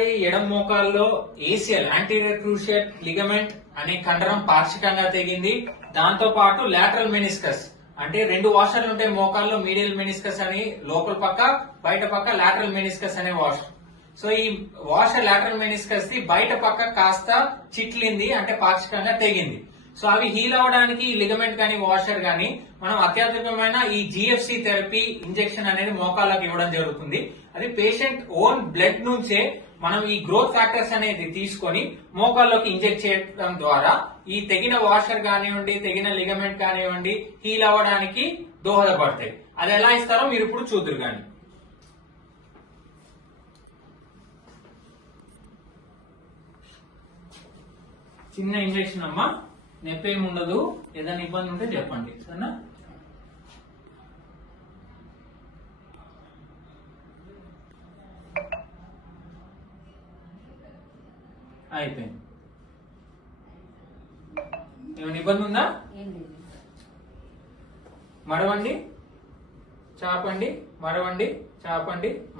ఎడం మోకాల్లో ఏసియల్ anterior crucial ligament అనే కండరం పార్శ్వికంగా తెగింది. దాంతో పాటు లాటరల్ మెనిస్కస్ అంటే రెండు వాషర్లు ఉంటాయి మోకాల్లో, మీడియల్ మెనిస్కస్ అని లోపల పక్క, బయట పక్క లాటరల్ మెనిస్కస్ అనే వాషర్. సో ఈ వాషర్ లాటరల్ మెనిస్కస్ ది బయట పక్క కాస్త చిట్లింది, అంటే పార్శ్వికంగా తెగింది. సో అవి హీల్ అవడానికి ఈ లిగమెంట్ కానీ వాషర్ కానీ మనం అత్యాధునికమైన ఈ జిఎఫ్సి థెరపీ ఇంజెక్షన్ అనేది మోకాళ్ళకి ఇవ్వడం జరుగుతుంది. అది పేషెంట్ ఓన్ బ్లడ్ నుంచే మనం ఈ గ్రోత్ ఫ్యాక్టర్స్ అనేది తీసుకొని మోకాల్లోకి ఇంజెక్ట్ చేయడం ద్వారా ఈ తెగిన వాషర్ కానివ్వండి, తెగిన లిగమెంట్ కానివ్వండి హీల్ అవ్వడానికి దోహదపడతాయి. అది ఎలా ఇస్తారో మీరు ఇప్పుడు చూద్దరు కానీ. చిన్న ఇంజెక్షన్ అమ్మా, నొప్పి ఏమి ఉండదు. ఏదైనా ఇబ్బంది ఉంటే చెప్పండి, సరేనా? అయిపోయింది. ఏమైనా ఇబ్బంది ఉందా? మడవండి, చాపండి, మడవండి, చాపండి.